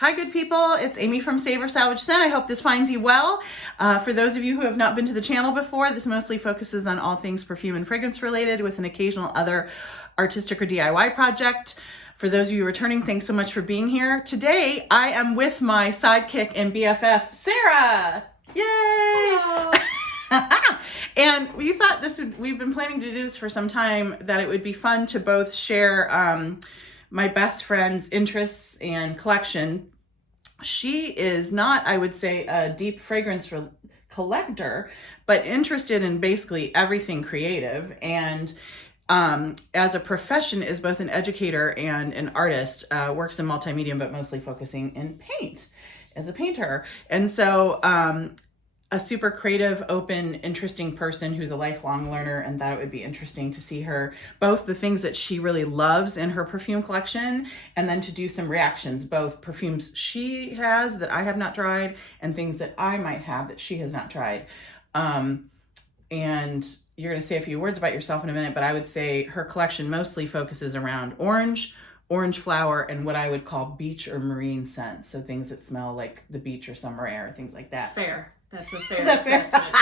Hi, good people. It's Amy from Savor Salvage Scent. I hope this finds you well. For those of you who have not been to the channel before, this mostly focuses on all things perfume and fragrance related with an occasional other artistic or DIY project. For those of you returning, thanks so much for being here. Today, I am with my sidekick and BFF, Sarah. Yay! And we thought we've been planning to do this for some time, that it would be fun to both share my best friend's interests and collection. She is not, I would say, a deep fragrance collector, but interested in basically everything creative. And as a profession is both an educator and an artist, works in multimedia, but mostly focusing in paint as a painter. And so a super creative, open, interesting person who's a lifelong learner, and thought it would be interesting to see her, both the things that she really loves in her perfume collection, and then to do some reactions, both perfumes she has that I have not tried, and things that I might have that she has not tried. And you're going to say a few words about yourself in a minute, but I would say her collection mostly focuses around orange flower, and what I would call beach or marine scents. So things that smell like the beach or summer air, things like that. Fair. That's a fair assessment.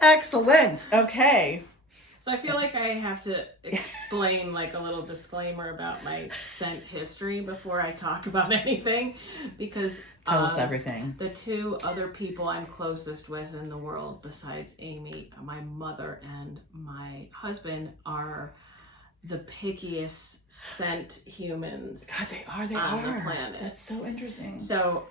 Excellent. Okay. So I feel like I have to explain like a little disclaimer about my scent history before I talk about anything, because tell us everything. The two other people I'm closest with in the world besides Amy, my mother and my husband, are the pickiest scent humans. God, they are on the planet. That's so interesting. So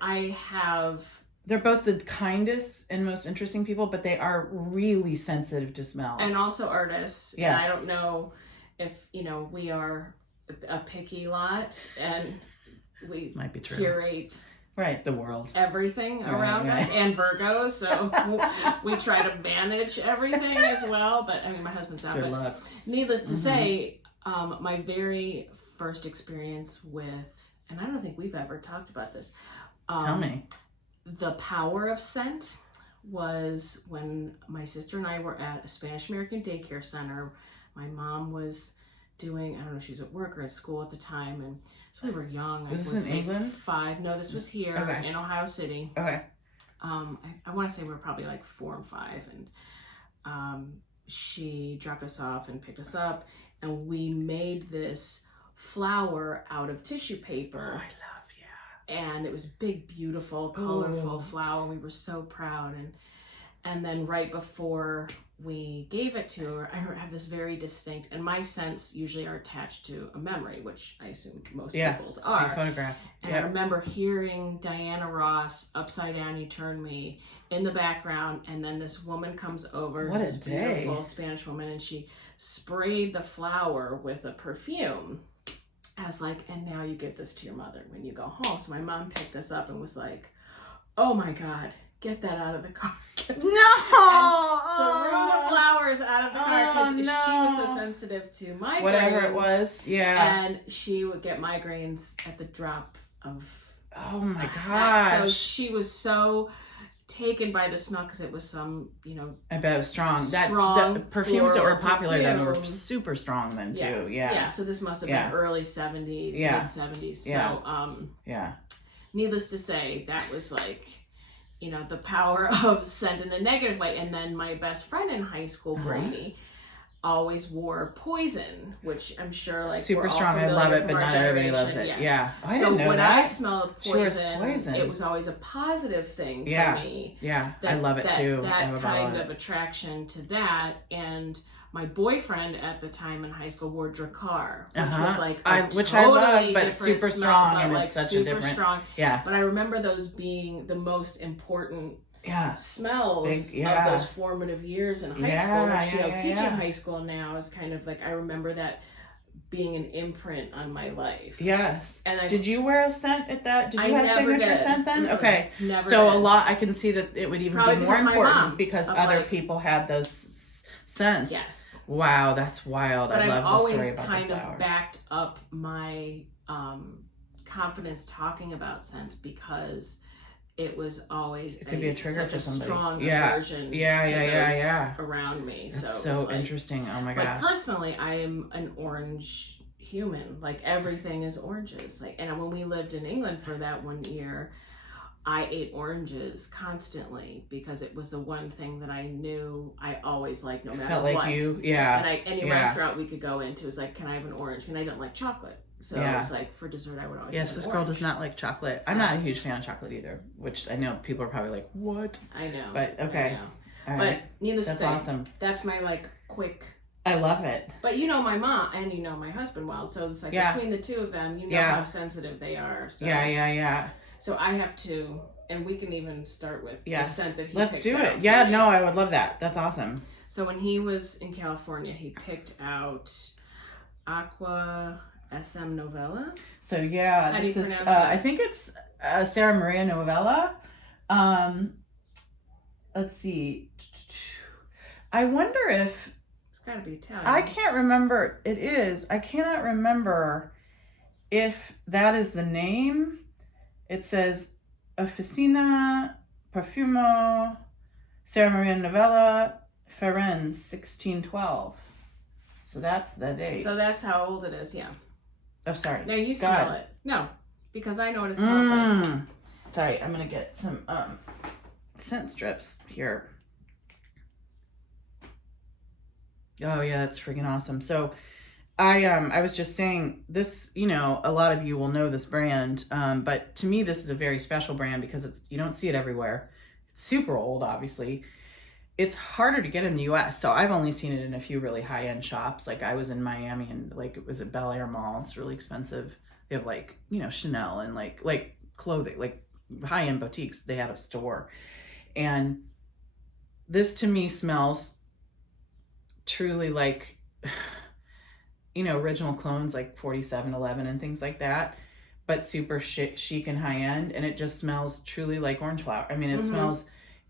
they're both the kindest and most interesting people, but they are really sensitive to smell. And also artists. Yes. And I don't know if, we are a picky lot, and we might be true. Curate the world. Everything around us, and Virgos, so we try to manage everything as well. But I mean, my husband's out. Good luck. Needless to say, my very first experience with, and I don't think we've ever talked about this. Tell me. The power of scent was when my sister and I were at a Spanish-American daycare center. My mom was doing, I don't know if she was at work or at school at the time, and so we were young. Was this in England? 5. No, this was here in Ohio City. Okay. I want to say we were probably like 4 and 5, and she dropped us off and picked us up, and we made this flower out of tissue paper. And it was a big, beautiful, colorful flower. We were so proud. And then right before we gave it to her, I have this very distinct, and my scents usually are attached to a memory, which I assume most people's are. So photograph. And I remember hearing Diana Ross, Upside Down You Turn Me, in the background, and then this woman comes over, this beautiful Spanish woman, and she sprayed the flower with a perfume. I was like, and now you give this to your mother when you go home. So my mom picked us up and was like, oh my God, get that out of the car. No! And threw the flowers out of the car because she was so sensitive to migraines. Whatever it was, And she would get migraines at the drop of... Oh my gosh. So she was so taken by the smell because it was some, I bet it was strong. Strong the perfumes that were popular then were perfume. super strong then too. Yeah. So this must have been early 70s, mid 70s. So needless to say, that was like, the power of scent in a negative way. And then my best friend in high school, Brady, always wore Poison, which I'm sure super we're all strong. I love it, but not everybody loves it. Yes. Yeah. I so didn't know when that. I smelled Poison, it was always a positive thing for me. Yeah. I love it too. That kind of attraction to that. And my boyfriend at the time in high school wore Drakkar, which was like which totally I love, but super smell, strong, but and like it's such super a different. Strong. Yeah. But I remember those being the most important smells of those formative years in high school, which teaching high school now is kind of like, I remember that being an imprint on my life. Yes. And did you wear a scent at that? Did you have signature scent then? Okay. Never so did. A lot, I can see that it would even Probably be more important because other like, people had those scents. Yes. Wow, that's wild. But I love the story about the flower. I've always kind of backed up my confidence talking about scents because it was always it could be a trigger for somebody. Strong aversion around me. That's so interesting. Oh my gosh. But personally, I am an orange human. Like everything is oranges. Like, and when we lived in England for that 1 year, I ate oranges constantly because it was the one thing that I knew I always liked, no matter Felt like what. yeah. And any restaurant we could go into was like, can I have an orange? And I didn't like chocolate. So it was like, for dessert, I would always have this an girl orange. does not like chocolate. So, I'm not a huge fan of chocolate either, which I know people are probably like, what? I know. But okay. All right. But needless to say, awesome. That's my like quick. I love it. But you know my mom and you know my husband well, so it's like between the two of them, you know how sensitive they are. So. Yeah. So I have to, and we can even start with the scent that he Let's picked do out it. Yeah, no, I would love that. That's awesome. So when he was in California, he picked out Aqua SM Novella. So yeah, this is I think it's Sarah Maria Novella. Let's see. I wonder if it's got to be Italian. I can't remember. It is. I cannot remember if that is the name. It says Officina Perfumo Sarah Maria Novella Ferenz 1612. So that's the date. So that's how old it is, yeah. Oh, sorry. No, you smell it. No, because I know what it smells like. Sorry, I'm going to get some scent strips here. Oh, yeah, that's freaking awesome. So I was just saying this, you know, a lot of you will know this brand, but to me, this is a very special brand because you don't see it everywhere. It's super old, obviously. It's harder to get in the US. So I've only seen it in a few really high-end shops. Like I was in Miami and like it was at Bel Air Mall. It's really expensive. They have like, you know, Chanel and like clothing, like high-end boutiques. They had a store. And this to me smells truly like, you know, original clones like 4711 and things like that, but super chic and high-end. And it just smells truly like orange flower. I mean, it smells...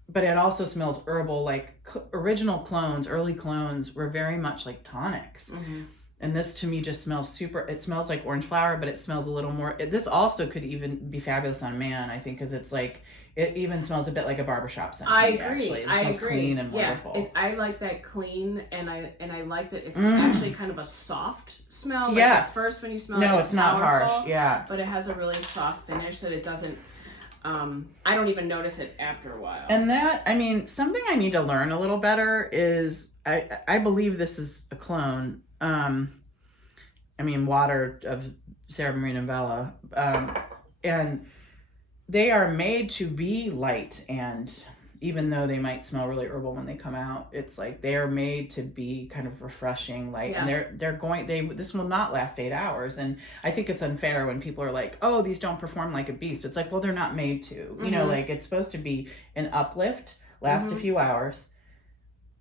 But it also smells herbal, like original clones, early clones were very much like tonics. And this to me just smells it smells like orange flower, but it smells a little more. This also could even be fabulous on a man, I think, because it's like, it even smells a bit like a barbershop scent. I agree. Actually. It smells clean and wonderful. I like that clean, and I like that it's actually kind of a soft smell. Like at first when you smell it, it's not powerful, harsh. Yeah. But it has a really soft finish that it doesn't. I don't even notice it after a while. And that, I mean, something I need to learn a little better is, I believe this is a clone. I mean, Water of Sarah Maria Novella. And they are made to be light, and even though they might smell really herbal when they come out, it's like they are made to be kind of refreshing, light. Yeah. And this will not last 8 hours. And I think it's unfair when people are like, oh, these don't perform like a beast. It's like, well, they're not made to. You know, like it's supposed to be an uplift, last a few hours.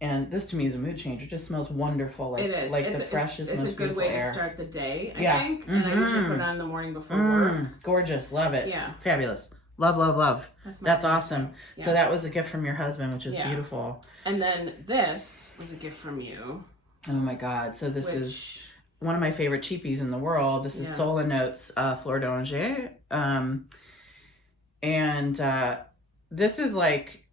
And this to me is a mood changer. It just smells wonderful. Like, it is. Like it's the freshest, most beautiful air. It's a good way to start the day, I think. And I usually put it on in the morning before work. Gorgeous. Love it. Yeah. Fabulous. Love. That's awesome. Yeah. So that was a gift from your husband, which is beautiful. And then this was a gift from you. Oh my God. So this is one of my favorite cheapies in the world. This is Solinotes Fleur d'Oranger. And this is like,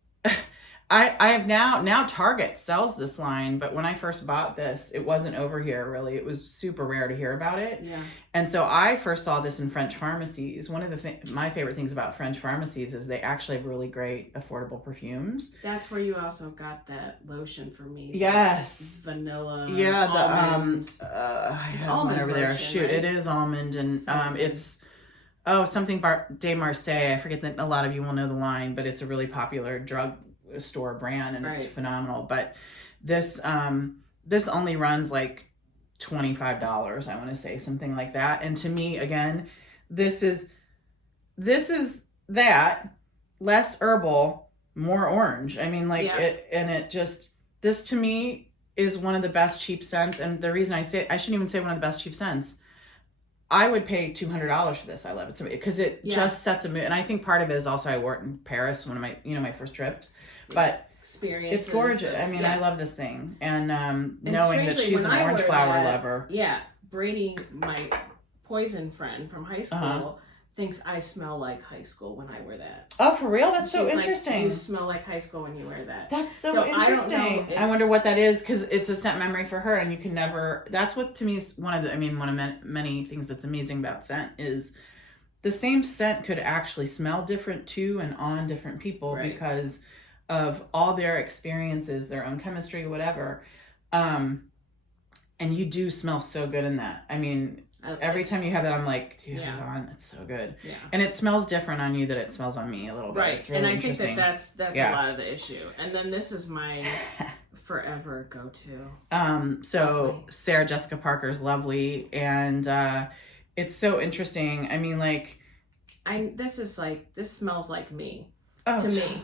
I have now Target sells this line, but when I first bought this, it wasn't over here really. It was super rare to hear about it. Yeah. And so I first saw this in French pharmacies. One of my favorite things about French pharmacies is they actually have really great affordable perfumes. That's where you also got that lotion for me. Yes. Vanilla. Yeah, almond. I have one over there. Shoot, right? It is almond, and it's something de Marseillais. I forget that a lot of you will know the line, but it's a really popular drug store brand, and it's phenomenal. But this only runs like $25, I want to say, something like that. And to me, again, this is that less herbal, more orange. I mean, like this to me is one of the best cheap scents. And the reason I shouldn't even say one of the best cheap scents. I would pay $200 for this. I love it because it just sets a mood. And I think part of it is also I wore it in Paris, one of my first trips. But experience. It's gorgeous. I mean, I love this thing. And knowing that she's an orange flower lover. Yeah. Brady, my poison friend from high school, thinks I smell like high school when I wear that. Oh, for real? That's so She's interesting. Like, you smell like high school when you wear that. That's so interesting. I wonder what that is, because it's a scent memory for her, and you can never. That's what to me is one of many things that's amazing about scent is the same scent could actually smell different to and on different people because of all their experiences, their own chemistry, whatever. And you do smell so good in that. I mean, every time you have that, I'm like, do you have it on? It's so good. Yeah. And it smells different on you than it smells on me a little bit. Right. It's really and I interesting. think that's a lot of the issue. And then this is my forever go-to. So Lovely. Sarah Jessica Parker's lovely. And it's so interesting. I mean, like... this smells like me. To me.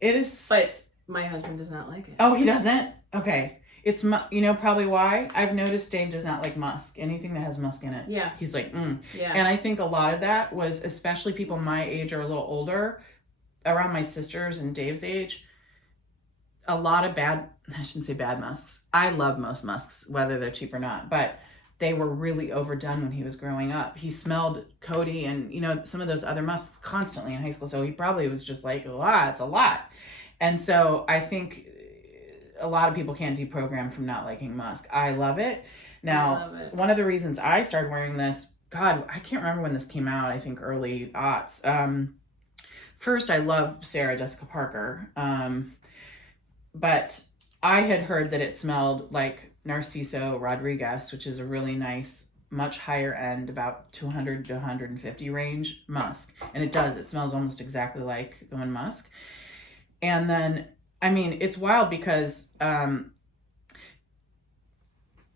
It is... But my husband does not like it. Oh, he doesn't? Okay. It's, you know, probably why. I've noticed Dave does not like musk. Anything that has musk in it. Yeah. He's like, Yeah. And I think a lot of that was, especially people my age or a little older, around my sisters and Dave's age, a lot of I shouldn't say bad musks. I love most musks, whether they're cheap or not, but they were really overdone when he was growing up. He smelled Cody and, you know, some of those other musks constantly in high school. So he probably was just like, it's a lot. And so I think a lot of people can't deprogram from not liking musk. I love it. Now, one of the reasons I started wearing this, God, I can't remember when this came out. I think early aughts. First, I love Sarah Jessica Parker. But I had heard that it smelled like Narciso Rodriguez, which is a really nice, much higher end, about 200 to 150 range musk. And it does. It smells almost exactly like the one musk. And then, I mean, it's wild because,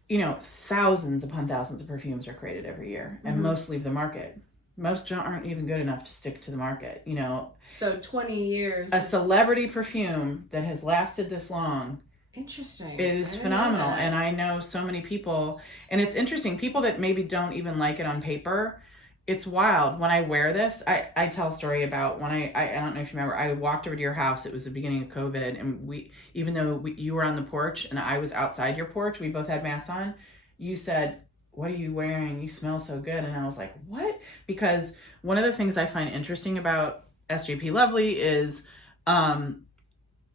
you know, thousands upon thousands of perfumes are created every year, and most leave the market. Most aren't even good enough to stick to the market, you know. So 20 years. A celebrity perfume that has lasted this long. Interesting. It is phenomenal. And I know so many people, and it's interesting, people that maybe don't even like it on paper. It's wild. When I wear this, I tell a story about when I don't know if you remember, I walked over to your house. It was the beginning of COVID. And even though you were on the porch and I was outside your porch, we both had masks on. You said, "What are you wearing? You smell so good." And I was like, what? Because one of the things I find interesting about SJP Lovely is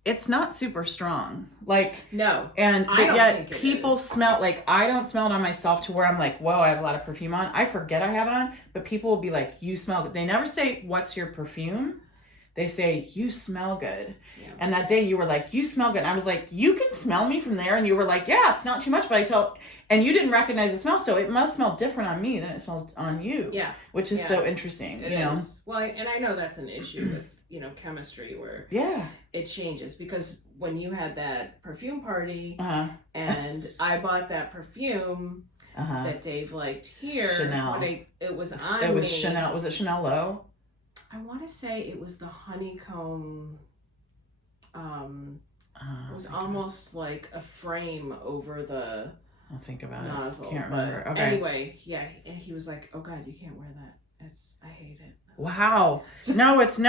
it's not super strong. Like, no. And I don't yet think it people is. smell, like, I don't smell it on myself to where I'm like, whoa, I have a lot of perfume on. I forget I have it on, but people will be like, you smell good. They never say, what's your perfume? They say, you smell good. Yeah. And that day you were like, you smell good. And I was like, you can smell me from there. And you were like, yeah, it's not too much, but and you didn't recognize the smell. So it must smell different on me than it smells on you. Yeah. Which is so interesting, it you know? Is. Well, and I know that's an issue with, you know, chemistry where it changes, because when you had that perfume party and I bought that perfume that Dave liked here, Chanel. It was Chanel. Was it Chanel Low? I want to say it was the honeycomb. It was almost like a frame over the I'll think about nozzle. I can't remember. Okay. Anyway, yeah, and he was like, "Oh God, you can't wear that. I hate it." Wow. No, it's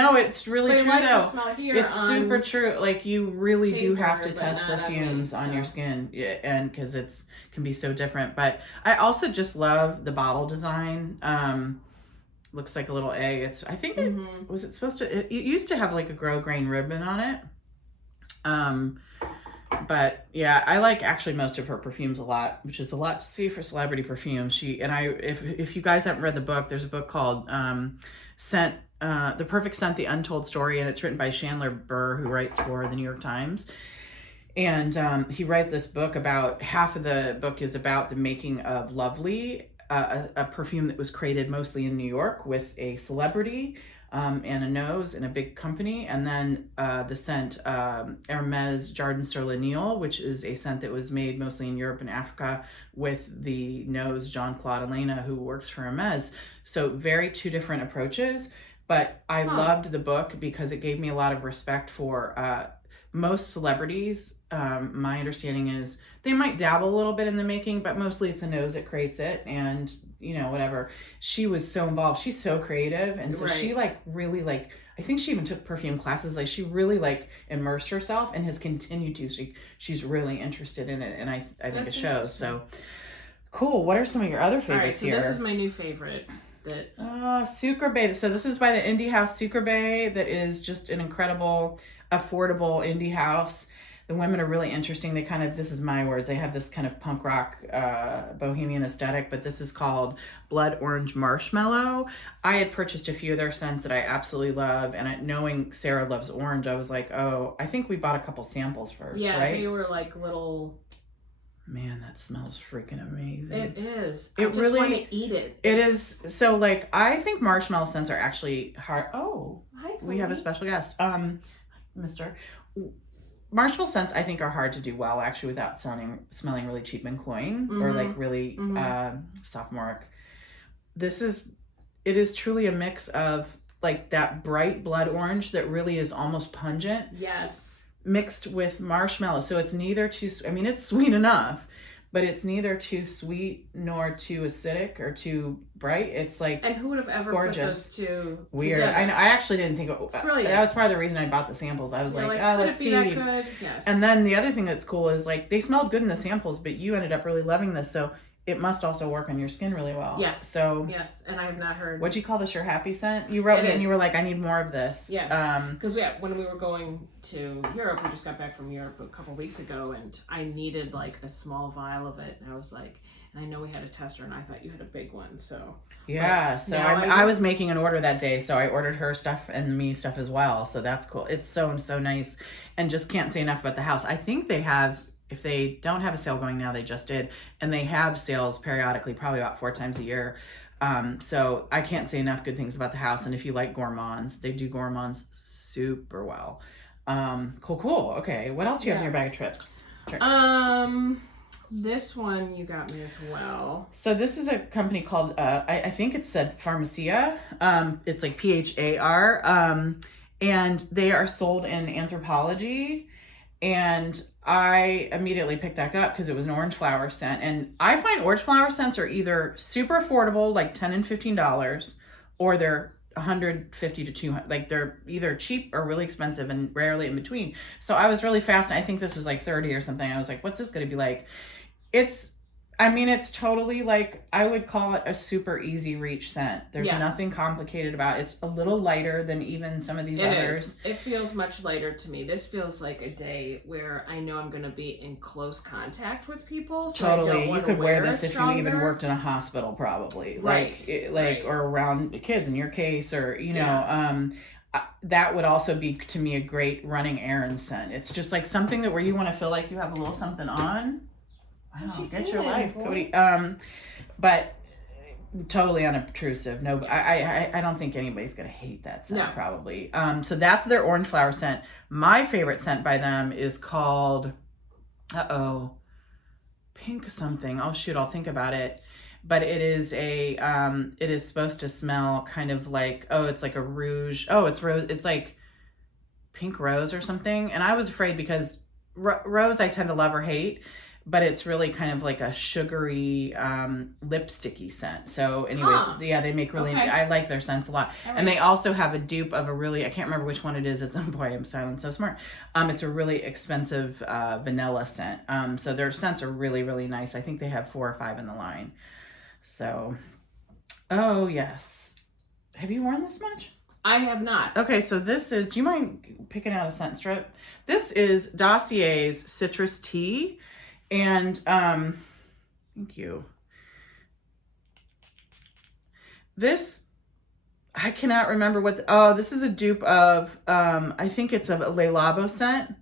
really true though. Smell here it's super true. Like, you really do have to but test not perfumes on your skin, and because can be so different. But I also just love the bottle design. Looks like a little egg. I think was it supposed to? It used to have like a grosgrain ribbon on it. But yeah, I like actually most of her perfumes a lot, which is a lot to see for celebrity perfumes. If you guys haven't read the book, there's a book called Scent, The Perfect Scent, The Untold Story, and it's written by Chandler Burr, who writes for the New York Times. And he wrote this book about, half of the book is about the making of Lovely, a perfume that was created mostly in New York with a celebrity and a nose in a big company. And then the scent Hermes Jardin sur le Nil, which is a scent that was made mostly in Europe and Africa with the nose Jean-Claude Elena, who works for Hermes. So very two different approaches. But I loved the book because it gave me a lot of respect for most celebrities. My understanding is they might dabble a little bit in the making, but mostly it's a nose that creates it, and whatever. She was so involved. She's so creative, and so she really I think she even took perfume classes. Like, she really immersed herself and has continued to. She's really interested in it, and I think it shows. So cool. What are some of your other favorites here? This is my new favorite. that... Sucreabeille. So this is by the indie house Sucreabeille, that is just an incredible, affordable indie house. The women are really interesting. They kind of, this is my words, they have this kind of punk rock bohemian aesthetic, but this is called Blood Orange Marshmallow. I had purchased a few of their scents that I absolutely love, and knowing Sarah loves orange, I was like, oh, I think we bought a couple samples first, right? They were like little... Man, that smells freaking amazing. It is. I just really want to eat it. It is. So, like, I think marshmallow scents are actually hard. Oh, hi, we have a special guest. Mister. Marshmallow scents, I think, are hard to do well, actually, without smelling really cheap and cloying, or like really sophomoric. It is truly a mix of like that bright blood orange that really is almost pungent. Yes. Mixed with marshmallow. So it's neither too, I mean, it's sweet enough, but it's neither too sweet nor too acidic or too bright. It's like, and who would have ever gorgeous. Put those two weird together? I know. I actually didn't think it's brilliant. That was part of the reason I bought the samples. I was like, oh, let's see. That good? Yes. And then the other thing that's cool is like they smelled good in the samples, but you ended up really loving this. So it must also work on your skin really well. Yeah. So yes, and I have not heard. What'd you call this? Your happy scent? You wrote it and you were like, I need more of this. Yes. Because when we were going to Europe, we just got back from Europe a couple weeks ago, and I needed like a small vial of it, and I was like, and I know we had a tester, and I thought you had a big one, so. Yeah. So I was making an order that day, so I ordered her stuff and me stuff as well. So that's cool. It's so nice, and just can't say enough about the house. I think they have. If they don't have a sale going now, they just did. And they have sales periodically, probably about 4 times a year. So I can't say enough good things about the house. And if you like gourmands, they do gourmands super well. Cool. Okay. What else do you have in your bag of tricks? This one you got me as well. So this is a company called, I think it said Pharmacia. It's like PHAR. And they are sold in Anthropologie. And I immediately picked that up because it was an orange flower scent. And I find orange flower scents are either super affordable, like $10 and $15, or they're $150 to $200. Like they're either cheap or really expensive and rarely in between. So I was really fascinated. I think this was like 30 or something. I was like, what's this going to be like? It's totally like, I would call it a super easy reach scent. There's nothing complicated about it. It's a little lighter than even some of these others. It feels much lighter to me. This feels like a day where I know I'm going to be in close contact with people. So totally. You could wear this if you even worked in a hospital, probably. Right. Or around kids in your case, or, that would also be, to me, a great running errand scent. It's just like something that where you want to feel like you have a little something on. Wow, get your life, Cody. But totally unobtrusive. No, I don't think anybody's gonna hate that scent. Probably. So that's their orange flower scent. My favorite scent by them is called, pink something. Oh shoot, I'll think about it. But it is it is supposed to smell kind of like, it's like a rouge. Oh, it's rose. It's like pink rose or something. And I was afraid because rose I tend to love or hate. But it's really kind of like a sugary, lipsticky scent. So anyways, they make really, I like their scents a lot. Right. And they also have a dupe of a really, I can't remember which one it is. It's, boy, I'm silent, so smart. It's a really expensive vanilla scent. So their scents are really, really nice. I think they have 4 or 5 in the line. So, oh yes. Have you worn this much? I have not. Okay, so this is, do you mind picking out a scent strip? This is Dossier's Citrus Tea. And thank you. This, I cannot remember what this is a dupe of I think it's a Le Labo scent.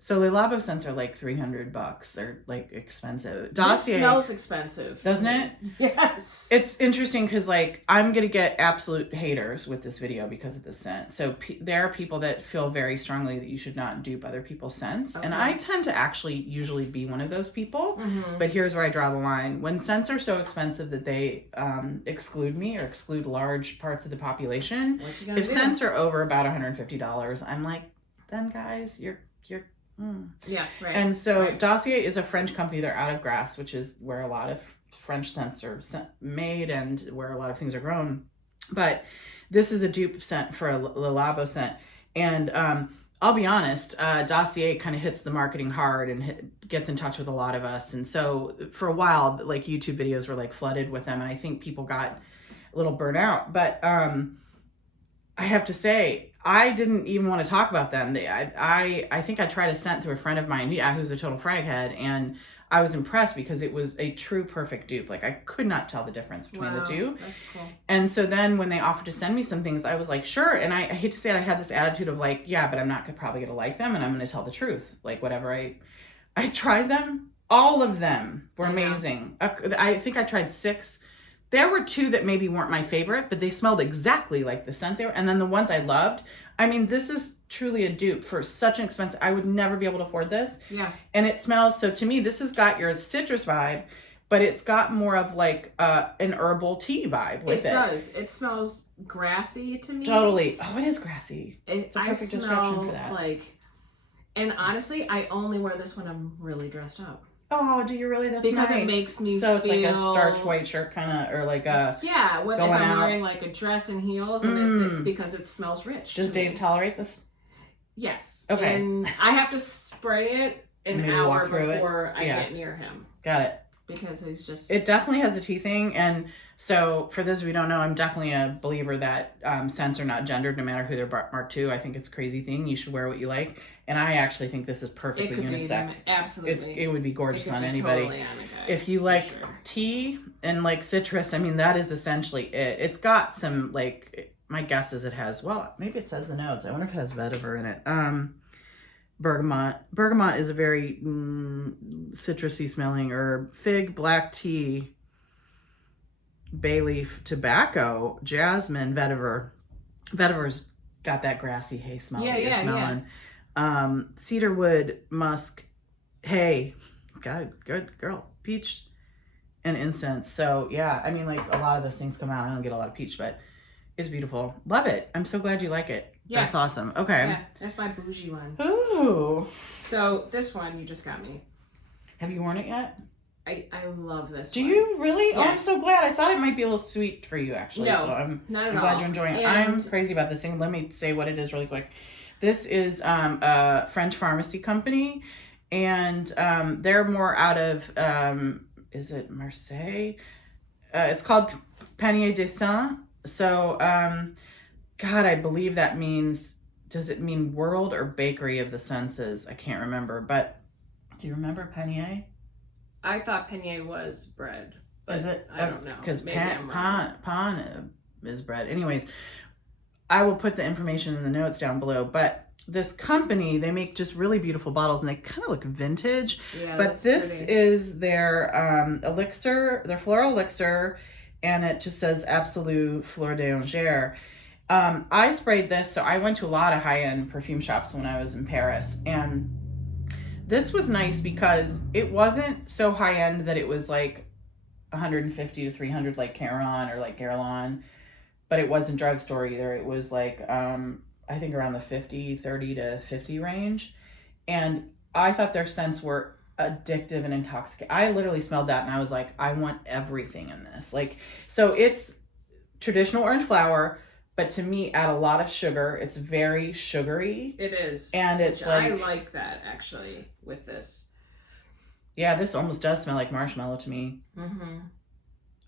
So Le Labo scents are like $300. They're like expensive. Dossier, this smells expensive, doesn't it? Yes. It's interesting because like I'm gonna get absolute haters with this video because of the scent. So there are people that feel very strongly that you should not dupe other people's scents, and I tend to actually usually be one of those people. But here's where I draw the line: when scents are so expensive that they exclude me or exclude large parts of the population. If scents are over about $150, I'm like, then guys, you're. Yeah, right. And so Dossier is a French company. They're out of Grasse, which is where a lot of French scents are made and where a lot of things are grown. But this is a dupe scent for a Le Labo scent. And I'll be honest, Dossier kind of hits the marketing hard and gets in touch with a lot of us. And so for a while, like YouTube videos were like flooded with them. And I think people got a little burnt out. But I have to say, I didn't even want to talk about them. I think I tried a scent through a friend of mine, who's a total frag head, and I was impressed because it was a true perfect dupe. Like, I could not tell the difference between the two. That's cool. And so then when they offered to send me some things, I was like, sure. And I hate to say it, I had this attitude of like, yeah, but I'm not probably going to like them, and I'm going to tell the truth. Like, whatever I tried them. All of them were amazing. I think I tried 6. There were 2 that maybe weren't my favorite, but they smelled exactly like the scent they were. And then the ones I loved, I mean, this is truly a dupe for such an expensive, I would never be able to afford this. Yeah. And it smells, so to me, this has got your citrus vibe, but it's got more of like an herbal tea vibe with it. It does. It smells grassy to me. Totally. Oh, it is grassy. It's a perfect description for that. Like, and honestly, I only wear this when I'm really dressed up. Oh, do you really? That's because nice. It makes me so feel... it's like a starched white shirt kind of, or like a if I'm wearing like a dress and heels, and because it smells rich. Does Dave tolerate this? Yes. Okay. And I have to spray it an hour before I get near him. Got it. Because he's just... It definitely has a tea thing. And so for those of you who don't know, I'm definitely a believer that scents are not gendered, no matter who they're marked to. I think it's a crazy thing. You should wear what you like. And I actually think this is perfectly unisex. Absolutely. It would be gorgeous on anybody. Totally on a guy, if you like tea and like citrus, I mean, that is essentially it. It's got some, like, my guess is it has, well, maybe it says the notes. I wonder if it has vetiver in it. Bergamot. Bergamot is a very citrusy smelling herb. Fig, black tea, bay leaf, tobacco, jasmine, vetiver. Vetiver's got that grassy hay smell that you're smelling. Cedarwood, musk, hay. Good girl. Peach and incense. So yeah, I mean, like, a lot of those things come out. I don't get a lot of peach, but it's beautiful. Love it. I'm so glad you like it. Yeah. That's awesome. Okay. Yeah, that's my bougie one. Ooh. So this one you just got me. Have you worn it yet? I love this Do one. you really? Yes. Oh, I'm so glad. I thought it might be a little sweet for you, actually. No, so I'm not at all. glad you're enjoying it. And I'm crazy about this thing. Let me say what it is really quick. This is a French pharmacy company, and they're more out of, is it Marseille? It's called Panier de Sens. So, God, I believe that means, does it mean world or bakery of the senses? I can't remember, but do you remember Panier? I thought Panier was bread. Is it? I don't know. Because pan is bread. Anyways, I will put the information in the notes down below, but this company, they make just really beautiful bottles, and they kind of look vintage. Yeah, but this is their elixir, their floral elixir, and it just says Absolute Fleur d'Oranger. I sprayed this, so I went to a lot of high-end perfume shops when I was in Paris, and this was nice because it wasn't so high-end that it was like 150 to 300 like Caron or like Guerlain, but it wasn't drugstore either. It was like, I think around the 30 to 50 range. And I thought their scents were addictive and intoxicating. I literally smelled that and I was like, I want everything in this. Like, so it's traditional orange flower, but to me, add a lot of sugar. It's very sugary. It is. And it's like... I like that, actually, with this. Yeah, this almost does smell like marshmallow to me. Mm-hmm.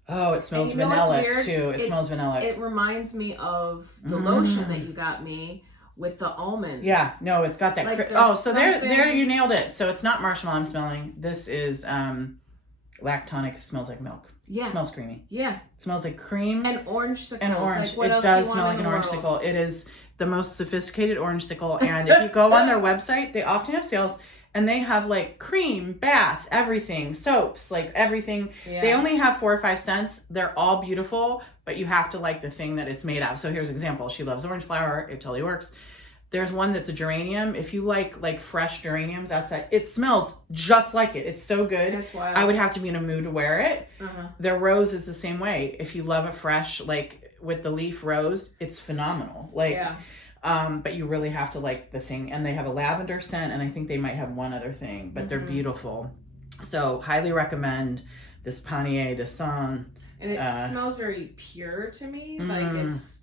Oh, it smells vanilla too. It smells vanilla. It reminds me of the lotion that you got me with the almond. Yeah, no, it's got that. Like so there you nailed it. So it's not marshmallow I'm smelling. This is lactonic. It smells like milk. Yeah. It smells creamy. Yeah. It smells like cream. And orange sickles. And orange. Like, what it else does do you smell want like in an the orange world? sickle. It is the most sophisticated orange sickle. And if you go on their website, they often have sales. And they have like cream, bath, everything, soaps, like everything. Yeah. They only have 4 or 5 scents. They're all beautiful, but you have to like the thing that it's made of. So here's an example. She loves orange flower. It totally works. There's one that's a geranium. If you like fresh geraniums outside, it smells just like it. It's so good. That's wild. I would have to be in a mood to wear it. Uh-huh. Their rose is the same way. If you love a fresh, like with the leaf rose, it's phenomenal. Like, yeah. But you really have to like the thing. And they have a lavender scent, and I think they might have one other thing, but they're beautiful. So highly recommend this Panier de Sens. And it smells very pure to me. Like it's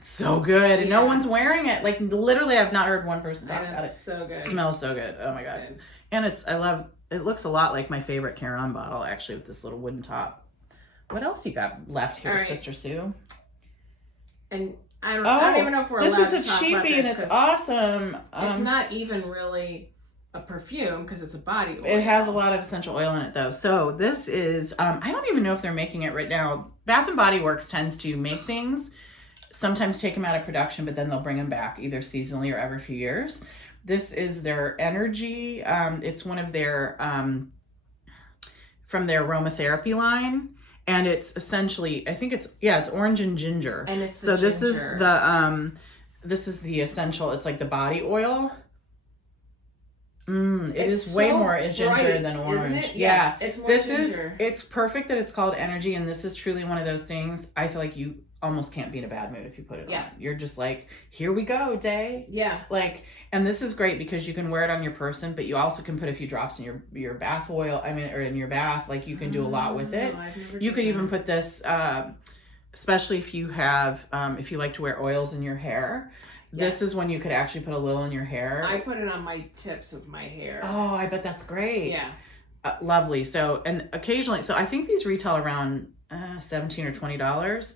so good. And no one's wearing it. Like literally I've not heard one person talk about it. So good. It smells so good. Oh my God. Good. And it looks a lot like my favorite Caron bottle, actually, with this little wooden top. What else you got left here, All right. Sister Sue? And I don't even know if we're allowed to talk about this. This is a cheapie and it's awesome. It's not even really a perfume because it's a body oil. It has a lot of essential oil in it though. So this is, I don't even know if they're making it right now. Bath and Body Works tends to make things, sometimes take them out of production, but then they'll bring them back either seasonally or every few years. This is their Energy. It's one of their, from their aromatherapy line. And it's essentially, I think it's orange and ginger. And it's so this is the essential, it's like the body oil. It is way more ginger than orange. Isn't it? Yeah. Yes, it's more ginger. It's perfect that it's called Energy, and this is truly one of those things. I feel like you almost can't be in a bad mood if you put it on. You're just like, here we go, day. Yeah. Like, and this is great because you can wear it on your person, but you also can put a few drops in your bath oil, or in your bath. Like, you can do a lot with it. You could even put this, especially if you have, if you like to wear oils in your hair. This is when you could actually put a little in your hair. I put it on my tips of my hair. Oh, I bet that's great. Yeah. Lovely. So, and occasionally, so I think these retail around $17 or $20,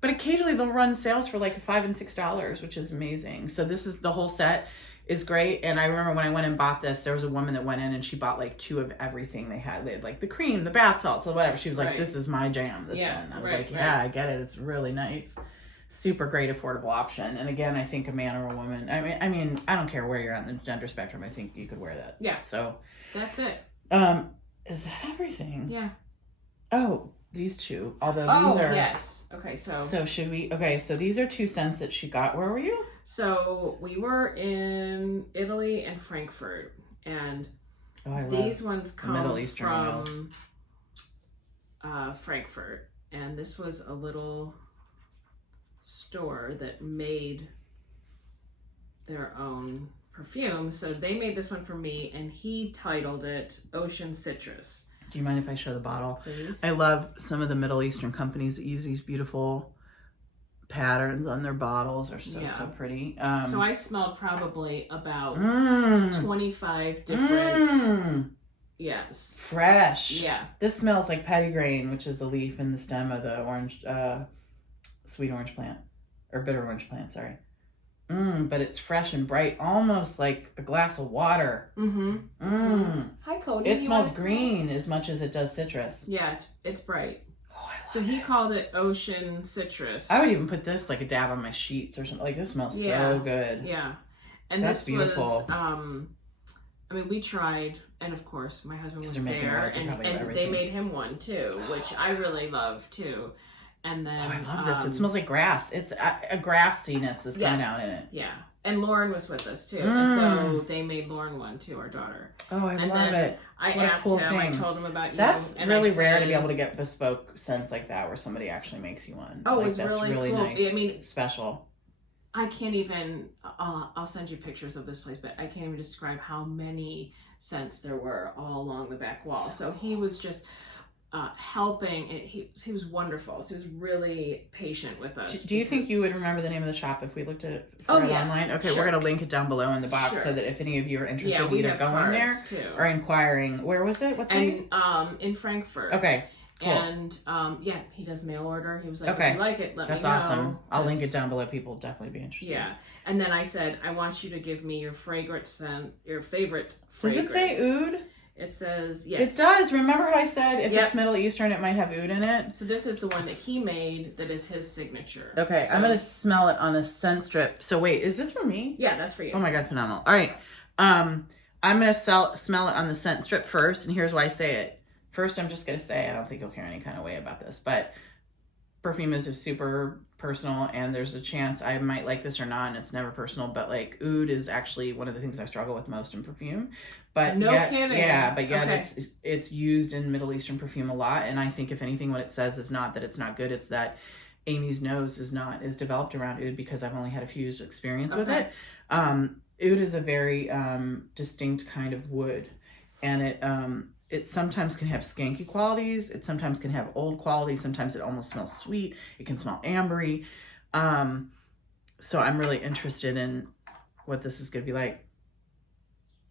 but occasionally they'll run sales for like $5 and $6, which is amazing. So this is, the whole set is great. And I remember when I went and bought this, there was a woman that went in and she bought like 2 of everything they had. They had like the cream, the bath salts, or whatever. She was like, this is my jam. I was like, yeah, I get it. It's really nice. Super great, affordable option. And again, I think a man or a woman, I mean, I don't care where you're on the gender spectrum. I think you could wear that. Yeah. So that's it. Is that everything? Yeah. Oh, these 2. Although these are. Yes. Okay. So should we? Okay. So these are 2 scents that she got. Where were you? So we were in Italy and Frankfurt, and these ones come from Frankfurt, and this was a little store that made their own perfume. So they made this one for me, and he titled it Ocean Citrus. Do you mind if I show the bottle? Please. I love some of the Middle Eastern companies that use these beautiful patterns on their bottles. Are so pretty. So I smelled probably about 25 different yes, fresh. Yeah, this smells like petitgrain, which is the leaf and the stem of the orange sweet orange plant, or bitter orange plant, sorry. But it's fresh and bright, almost like a glass of water. Hi, Cody. It smells green as much as it does citrus. Yeah, it's bright. Oh, so he called it Ocean Citrus. I would even put this like a dab on my sheets or something. Like, this smells so good. Yeah. And that's beautiful. Was, I mean, we tried, and of course, my husband was there, and they made him one too, which I really love too. And then I love this. It smells like grass. It's a grassiness is coming out in it. Yeah. And Lauren was with us too. And so they made Lauren one too, our daughter. Oh, I love it. I asked him, I told him about you. That's really rare to be able to get bespoke scents like that where somebody actually makes you one. Oh, like, it's that's really cool. nice. I mean, special. I can't even, I'll send you pictures of this place, but I can't even describe how many scents there were all along the back wall. So he was just helping. He was wonderful. So he was really patient with us. Do you think you would remember the name of the shop if we looked at it online? Okay, we're going to link it down below in the box so that if any of you are interested in either going there or inquiring. Where was it? What's the name? In Frankfurt. Okay. Cool. And he does mail order. He was like, if you like it, let me know. That's awesome. I'll link it down below. People will definitely be interested. Yeah. And then I said, I want you to give me your favorite scent, your favorite fragrance. Does it say oud? It says, yes. It does. Remember how I said if it's Middle Eastern, it might have oud in it? So this is the one that he made that is his signature. Okay, so I'm going to smell it on a scent strip. So wait, is this for me? Yeah, that's for you. Oh my God, phenomenal. All right. I'm going to smell it on the scent strip first, and here's why I say it. First, I'm just going to say, I don't think you'll care any kind of way about this, but perfume is super personal, and there's a chance I might like this or not, and it's never personal, but like oud is actually one of the things I struggle with most in perfume. But kidding. Yeah, but it's used in Middle Eastern perfume a lot, and I think if anything, what it says is not that it's not good, it's that Amy's nose is developed around oud because I've only had a few years experience with it. Oud is a very distinct kind of wood, and it sometimes can have skanky qualities. It sometimes can have old qualities. Sometimes it almost smells sweet. It can smell ambery. So I'm really interested in what this is going to be like.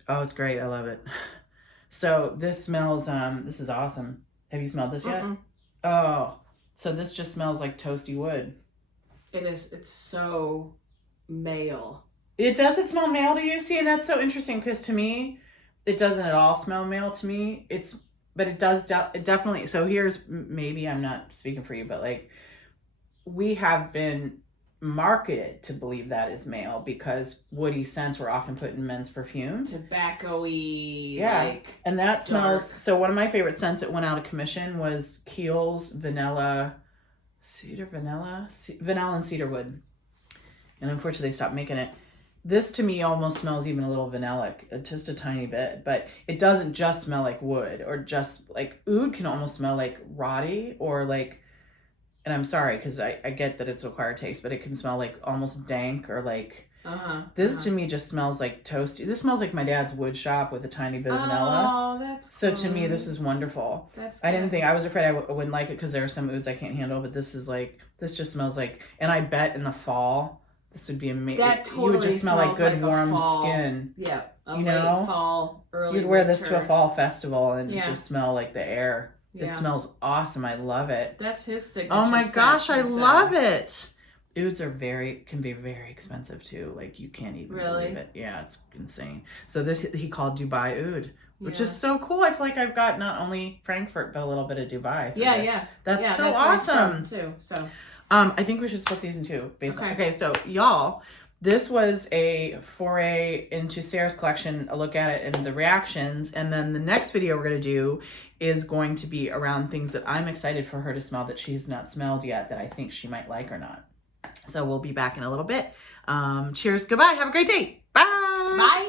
Oh, it's great. I love it. So this smells, this is awesome. Have you smelled this yet? Oh, so this just smells like toasty wood. It is. It's so male. It doesn't smell male to you? See, and that's so interesting because to me, it doesn't at all smell male to me. But it does, it definitely. So here's, maybe I'm not speaking for you, but like, we have been marketed to believe that is male because woody scents were often put in men's perfumes. Tobacco-y, like, and that smells. dark. So one of my favorite scents that went out of commission was Kiehl's vanilla and cedarwood, and unfortunately they stopped making it. This to me almost smells even a little vanillic, just a tiny bit, but it doesn't just smell like wood or just like oud can almost smell like rotty or like, and I'm sorry because I get that it's acquired taste, but it can smell like almost dank or like, this to me just smells like toasty. This smells like my dad's wood shop with a tiny bit of vanilla. Oh, that's so to me, this is wonderful. That's I didn't think, I was afraid I wouldn't like it because there are some ouds I can't handle, but this is like, this just smells like, and I bet in the fall, this would be amazing. That totally you would just smell like good like warm fall, skin. Yeah, you late know? fall, early You'd wear winter. this to a fall festival and Yeah. just smell like the air. Yeah. It smells awesome. I love it. That's his signature. Oh my scent, gosh, I he said. love it. Ouds are can be very expensive too. Like you can't even Really? believe it. Yeah, it's insane. So this he called Dubai oud, which Yeah. is so cool. I feel like I've got not only Frankfurt but a little bit of Dubai. For Yeah, this. yeah. That's yeah, so that's where he's awesome. from, too. So I think we should split these in two. Okay, so y'all, this was a foray into Sarah's collection, a look at it and the reactions. And then the next video we're going to do is going to be around things that I'm excited for her to smell that she's not smelled yet that I think she might like or not. So we'll be back in a little bit. Cheers. Goodbye. Have a great day. Bye. bye.